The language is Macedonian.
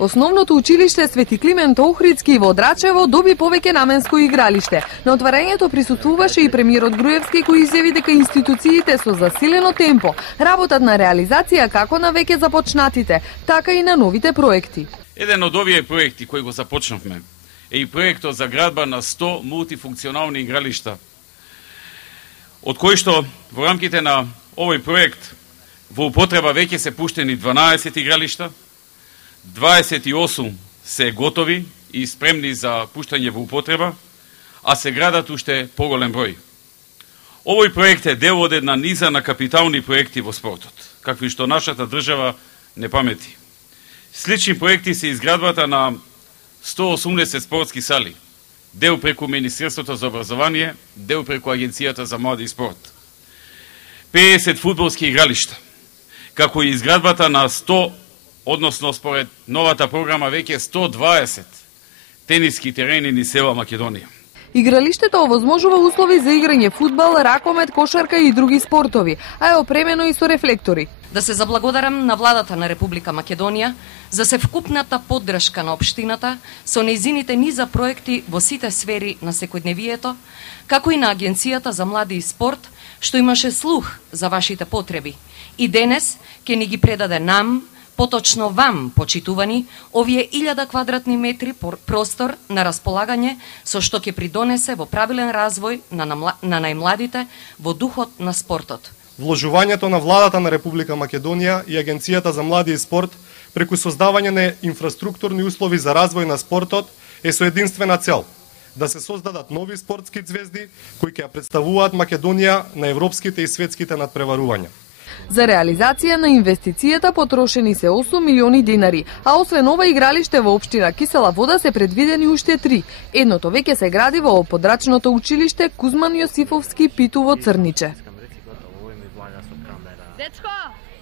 Основното училиште Свети Климент Охридски во Драчево доби повеќе наменско игралиште. На отварањето присуствуваше и премиерот Груевски, кој изјави дека институциите со засилено темпо работат на реализација како на веќе започнатите, така и на новите проекти. Еден од овие проекти кои го започнавме е и проектот за градба на 100 мултифункционални игралишта, од кои што во рамките на овој проект во употреба веќе се пуштени 12 игралишта, 28 се готови и спремни за пуштање во употреба, а се градат уште поголем број. Овој проект е дел од една низа на капитални проекти во спортот, какви што нашата држава не памети. Слични проекти се изградбата на 180 спортски сали, дел преку Министерството за образование, дел преку Агенцијата за млади и спорт. 50 фудбалски игралишта, како и изградбата на 100, односно според новата програма веќе 120 тениски терени низ села Македонија. Игралиштето овозможува услови за играње фудбал, ракомет, кошарка и други спортови, а е опремено и со рефлектори. Да се заблагодарам на владата на Република Македонија за севкупната поддршка на општината со нејзините низа проекти во сите сфери на секојдневието, како и на Агенцијата за млади и спорт, што имаше слух за вашите потреби. И денес ќе ни ги предаде нам, поточно вам, почитувани, овие 1000 квадратни метри простор на располагање, со што ќе придонесе во правилен развој на најмладите во духот на спортот. Вложувањето на владата на Република Македонија и Агенцијата за млади и спорт преку создавање на инфраструктурни услови за развој на спортот е со единствена цел да се создадат нови спортски ѕвезди кои ќе представуваат Македонија на европските и светските надпреварувања. За реализација на инвестицијата потрошени се 8 милиони денари, а освен ова игралиште во општина Кисела Вода се предвидени уште 3. Едното веќе се гради во подрачното училиште Кузман Јосифовски Питу во Црниче.